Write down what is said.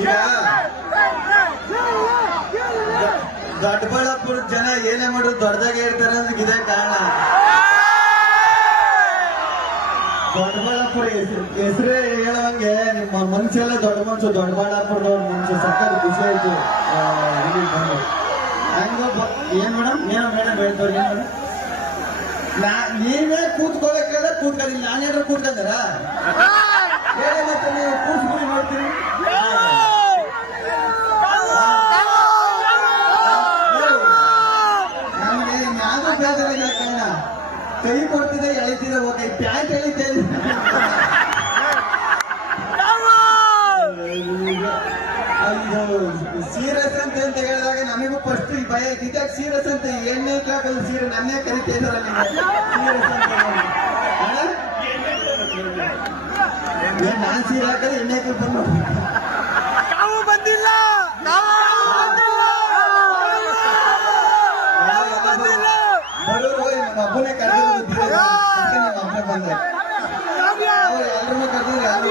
ಈಗ ದೊಡ್ಡಬಳ್ಳಾಪುರ ಜನ ಏನೇ ಮಾಡೋದು ದೊಡ್ಡದಾಗೆ ಇರ್ತಾರೆ ಅಂದ್ರೆ ಇದೇ ಕಾರಣ. ದೊಡ್ಡಬಳ್ಳಾಪುರ ಹೆಸರೇ ಹೇಳೋಂಗೆ ನಿಮ್ಮ ಮನ್ಸೆಲ್ಲ ದೊಡ್ಡ ಮನ್ಸು. ದೊಡ್ಡಬಳ್ಳಾಪುರದವ್ರ ಮನ್ಸು ಸಕ್ಕತ್ ಖುಷಿ ಆಯ್ತು. ಏನ್ ಮೇಡಮ್ ಮೇಡಮ್ ಹೇಳ್ತವ್ರಿ ಏನ್ ಮೇಡಮ್ ನೀವೇ ಕೂತ್ಕೋಬೇಕಲ್ಲ ಕೂತ್ಕೊಂಡಿಲ್ಲ ನಾನೇನಾದ್ರು ಕೂತ್ಕೊಂಡಾರ ಹೇಳಿ ಮತ್ತೆ ನೀವು ಕೂತ್ಕೊಂಡು ನೋಡ್ತೀನಿ. ನಮ್ಗೆ ಯಾವ್ದು ಬೇಜಾರಾಗಿಲ್ಲ ಕಣ್ಣ. ಕೈ ಕೊಡ್ತಿದೆ ಎಳಿತಿದೆ ಓಕೆ ಪ್ಯಾಂಟ್ ಎಳಿತೆ ಸೀರಿಯಸ್ ಅಂತ ಹೇಳಿದಾಗ ನಮಗೂ ಫಸ್ಟ್ ಈ ಭಯ ಇದ್ದಾಗ ಸೀರಿಯಸ್ ಅಂತ ಎಣ್ಣೆ ಕ್ಲಾಕಲ್ಲಿ ಸೀರೆ ನನ್ನೇ ಕರಿತಾ ಇದ್ದಾರಲ್ಲ ಸೀರಿಯಸ್ ಅಂತ ನಾನ್ ಸೀರೆ ಹಾಕಿದ್ರೆ ಎಣ್ಣೆ ಬಂದು ಬಂದಿಲ್ಲ ಬಡವರು ನಮ್ಮ ಹಬ್ಬನೇ ಕರೆದಿರೋದು ನಿಮ್ಮ ಹಬ್ಬ ಬಂದ್ರೆ ಎಲ್ಲರೂ ಕರೆದಿದ್ರು ಯಾರು